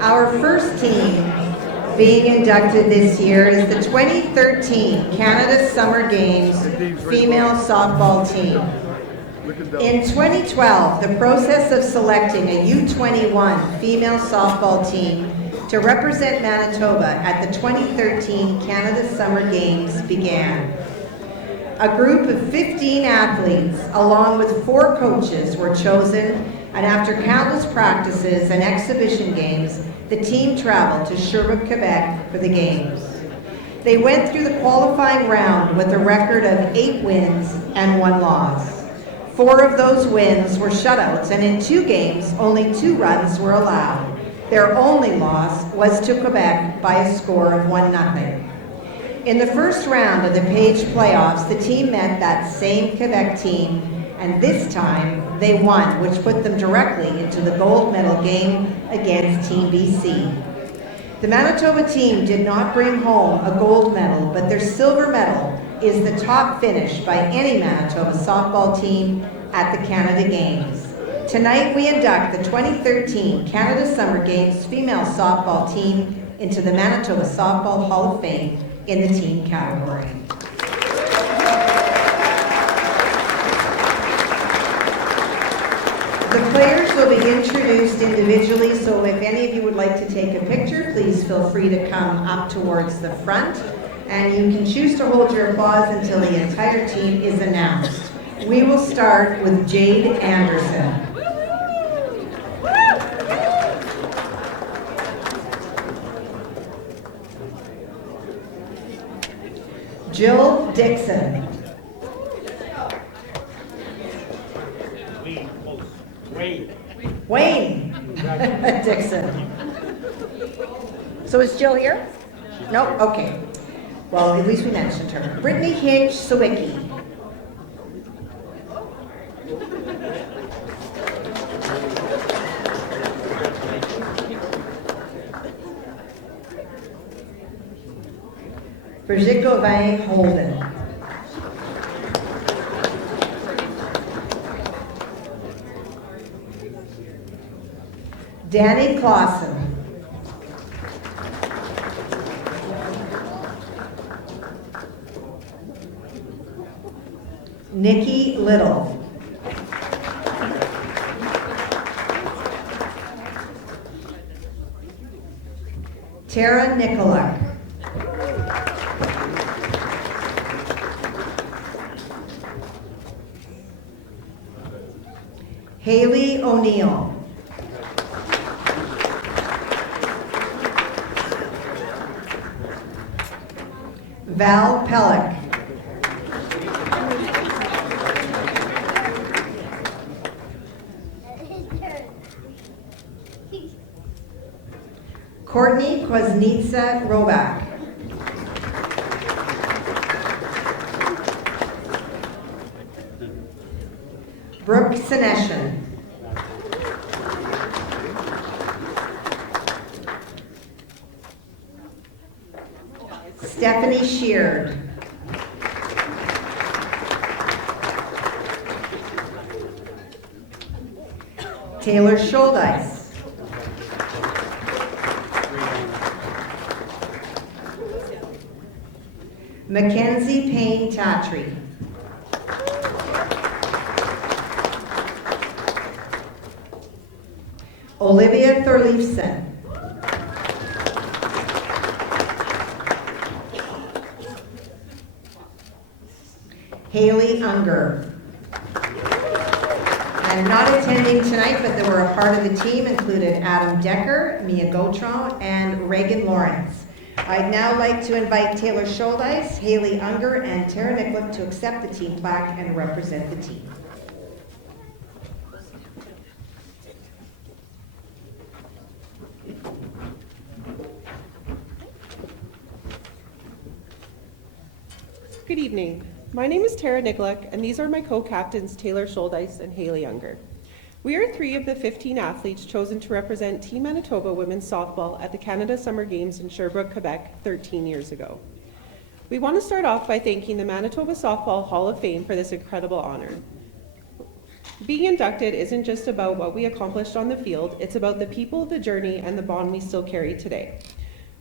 Our first team being inducted this year is the 2013 Canada Summer Games female softball team. In 2012, the process of selecting a U21 female softball team to represent Manitoba at the 2013 Canada Summer Games began. A group of 15 athletes, along with 4 coaches, were chosen, and after countless practices and exhibition games, the team traveled to Sherbrooke, Quebec for the games. They went through the qualifying round with a record of 8 wins and 1 loss. 4 of those wins were shutouts, and in 2 games, only 2 runs were allowed. Their only loss was to Quebec by a score of 1-0. In the first round of the Page playoffs, the team met that same Quebec team, and this time they won, which put them directly into the gold medal game against Team BC. The Manitoba team did not bring home a gold medal, but their silver medal is the top finish by any Manitoba softball team at the Canada Games. Tonight we induct the 2013 Canada Summer Games female softball team into the Manitoba Softball Hall of Fame in the team category. The players will be introduced individually, so if any of you would like to take a picture, please feel free to come up towards the front, and you can choose to hold your applause until the entire team is announced. We will start with Jade Anderson. Jill Dixon. Wayne Dixon. So is Jill here? No? Okay. Well, at least we mentioned her. Brittany Hinge Sawicki. Brigitte Gauvin Holden. Danny Clausen. Nikki Little. Tara Nicolak. Haley O'Neill. Val Pellick. Courtney Kwasnitsa Robak. Brooke Seneshin. Stephanie Sheard. Taylor Scholdice. Mackenzie Payne Tatry. Olivia Thorleifson. Haley Unger. And not attending tonight, but they were a part of the team, included Adam Decker, Mia Gautron, and Reagan Lawrence. I'd now like to invite Taylor Scholdice, Haley Unger, and Tara Nicolak to accept the team plaque and represent the team. Good evening. My name is Tara Nicolak, and these are my co-captains Taylor Scholdice and Haley Unger. We are 3 of the 15 athletes chosen to represent Team Manitoba women's softball at the Canada Summer Games in Sherbrooke, Quebec 13 years ago. We want to start off by thanking the Manitoba Softball Hall of Fame for this incredible honor. Being inducted isn't just about what we accomplished on the field, it's about the people, the journey, and the bond we still carry today.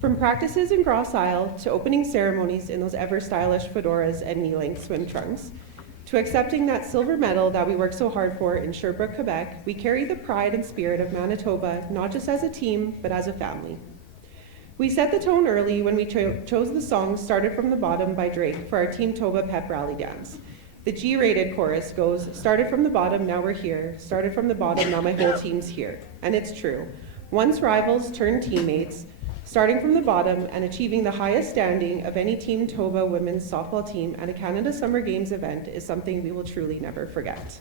From practices in Grosse Isle to opening ceremonies in those ever-stylish fedoras and knee-length swim trunks, to accepting that silver medal that we worked so hard for in Sherbrooke, Quebec, we carry the pride and spirit of Manitoba, not just as a team, but as a family. We set the tone early when we chose the song Started From the Bottom by Drake for our Team Toba pep rally dance. The G-rated chorus goes, started from the bottom, now we're here. Started from the bottom, now my whole team's here. And it's true. Once rivals turned teammates, starting from the bottom and achieving the highest standing of any Team Toba women's softball team at a Canada Summer Games event is something we will truly never forget.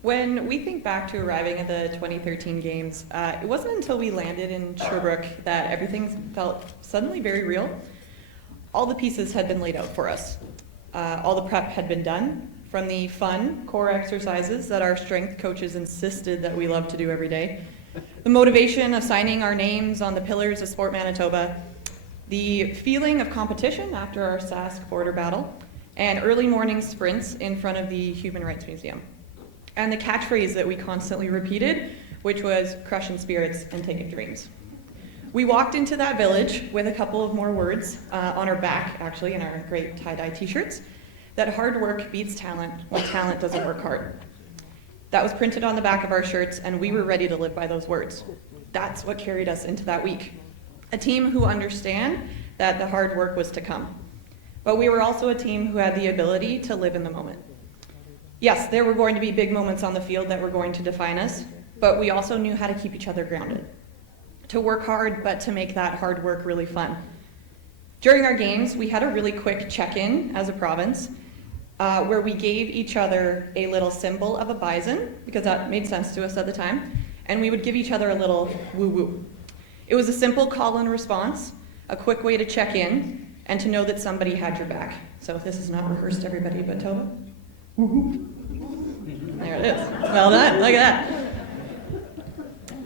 When we think back to arriving at the 2013 games, it wasn't until we landed in Sherbrooke that everything felt suddenly very real. All the pieces had been laid out for us. All the prep had been done, from the fun core exercises that our strength coaches insisted that we love to do every day, the motivation of signing our names on the pillars of Sport Manitoba, the feeling of competition after our Sask border battle, and early morning sprints in front of the Human Rights Museum. And the catchphrase that we constantly repeated, which was crushing spirits and taking dreams. We walked into that village with a couple of more words on our back, actually, in our great tie-dye t-shirts, that hard work beats talent when talent doesn't work hard. That was printed on the back of our shirts, and we were ready to live by those words. That's what carried us into that week. A team who understand that the hard work was to come. But we were also a team who had the ability to live in the moment. Yes, there were going to be big moments on the field that were going to define us, but we also knew how to keep each other grounded. To work hard, but to make that hard work really fun. During our games, we had a really quick check-in as a province, where we gave each other a little symbol of a bison, because that made sense to us at the time, and we would give each other a little woo-woo. It was a simple call and response, a quick way to check in, and to know that somebody had your back. So if this is not rehearsed, everybody but Toba. Woo-hoo. There it is. Well done, look at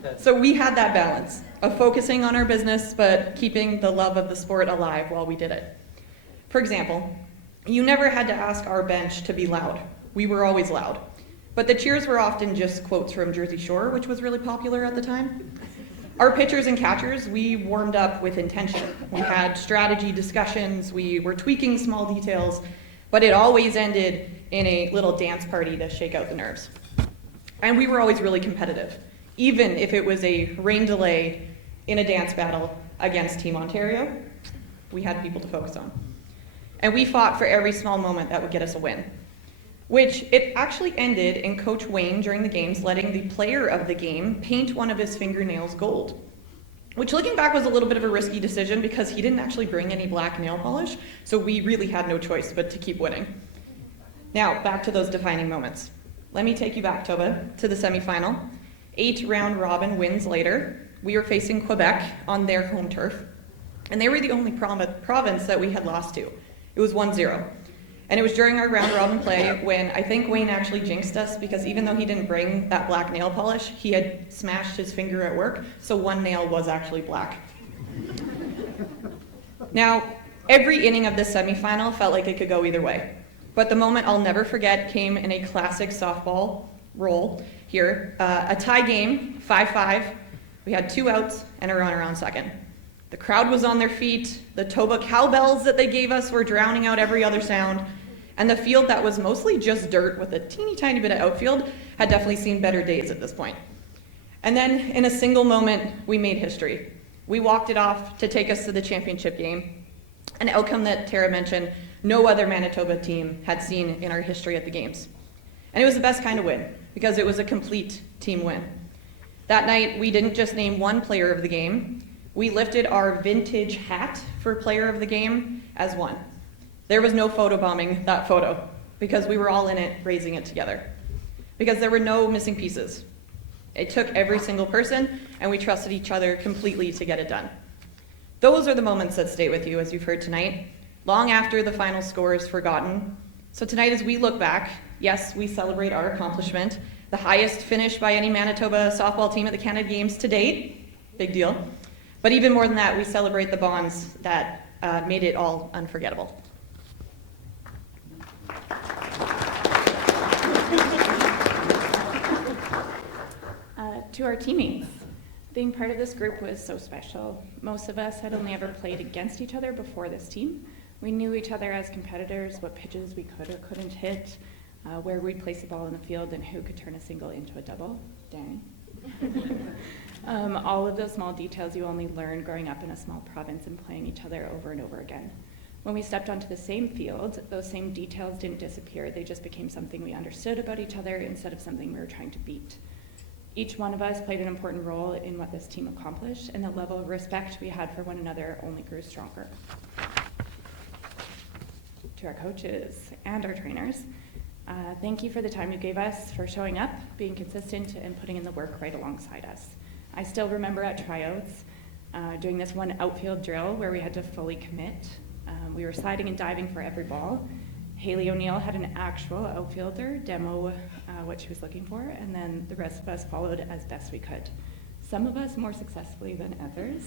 that. So we had that balance of focusing on our business, but keeping the love of the sport alive while we did it. For example, you never had to ask our bench to be loud. We were always loud. But the cheers were often just quotes from Jersey Shore, which was really popular at the time. Our pitchers and catchers, we warmed up with intention. We had strategy discussions, we were tweaking small details, but it always ended in a little dance party to shake out the nerves. And we were always really competitive, even if it was a rain delay in a dance battle against Team Ontario. We had people to focus on. And we fought for every small moment that would get us a win, which it actually ended in Coach Wayne during the games letting the player of the game paint one of his fingernails gold, which looking back was a little bit of a risky decision because he didn't actually bring any black nail polish, so we really had no choice but to keep winning. Now, back to those defining moments. Let me take you back, Toba, to the semifinal. 8 round robin wins later, we were facing Quebec on their home turf, and they were the only province that we had lost to. It was 1-0. And it was during our round robin play when I think Wayne actually jinxed us because even though he didn't bring that black nail polish, he had smashed his finger at work, so one nail was actually black. Now, every inning of this semifinal felt like it could go either way. But the moment I'll never forget came in a classic softball role here. A tie game, 5-5. We had 2 outs and a runner on second. The crowd was on their feet. The Toba cowbells that they gave us were drowning out every other sound. And the field that was mostly just dirt with a teeny tiny bit of outfield had definitely seen better days at this point. And then in a single moment, we made history. We walked it off to take us to the championship game, an outcome that Tara mentioned no other Manitoba team had seen in our history at the games. And it was the best kind of win because it was a complete team win. That night, we didn't just name one player of the game, we lifted our vintage hat for player of the game as one. There was no photobombing that photo because we were all in it, raising it together. Because there were no missing pieces. It took every single person, and we trusted each other completely to get it done. Those are the moments that stay with you, as you've heard tonight, long after the final score is forgotten. So tonight, as we look back, yes, we celebrate our accomplishment, the highest finish by any Manitoba softball team at the Canada Games to date, big deal. But even more than that, we celebrate the bonds that made it all unforgettable. To our teammates, being part of this group was so special. Most of us had only ever played against each other before this team. We knew each other as competitors, what pitches we could or couldn't hit, where we'd place the ball in the field, and who could turn a single into a double. Danny. All of those small details you only learn growing up in a small province and playing each other over and over again. When we stepped onto the same field, those same details didn't disappear. They just became something we understood about each other instead of something we were trying to beat. Each one of us played an important role in what this team accomplished, and the level of respect we had for one another only grew stronger. To our coaches and our trainers, thank you for the time you gave us, for showing up, being consistent, and putting in the work right alongside us. I still remember at tryouts doing this one outfield drill where we had to fully commit. We were sliding and diving for every ball. Haley O'Neill had an actual outfielder demo what she was looking for, and then the rest of us followed as best we could. Some of us more successfully than others.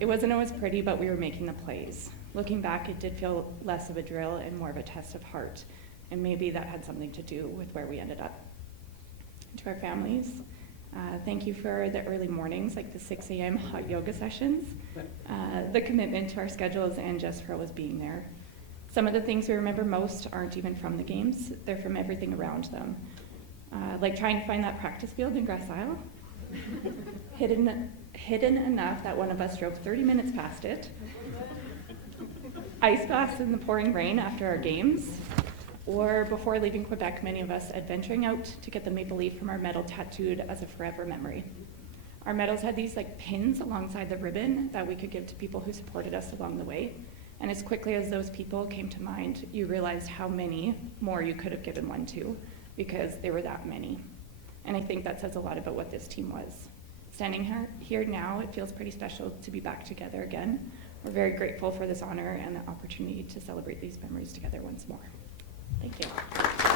It wasn't always pretty, but we were making the plays. Looking back, it did feel less of a drill and more of a test of heart, and maybe that had something to do with where we ended up. To our families, thank you for the early mornings, like the 6 a.m. hot yoga sessions, the commitment to our schedules, and just for always being there. Some of the things we remember most aren't even from the games, they're from everything around them. Like trying to find that practice field in Grass Isle, hidden enough that one of us drove 30 minutes past it, ice baths in the pouring rain after our games, or before leaving Quebec, many of us adventuring out to get the maple leaf from our medal tattooed as a forever memory. Our medals had these like pins alongside the ribbon that we could give to people who supported us along the way. And as quickly as those people came to mind, you realized how many more you could have given one to, because there were that many. And I think that says a lot about what this team was. Standing here now, it feels pretty special to be back together again. We're very grateful for this honor and the opportunity to celebrate these memories together once more. Thank you.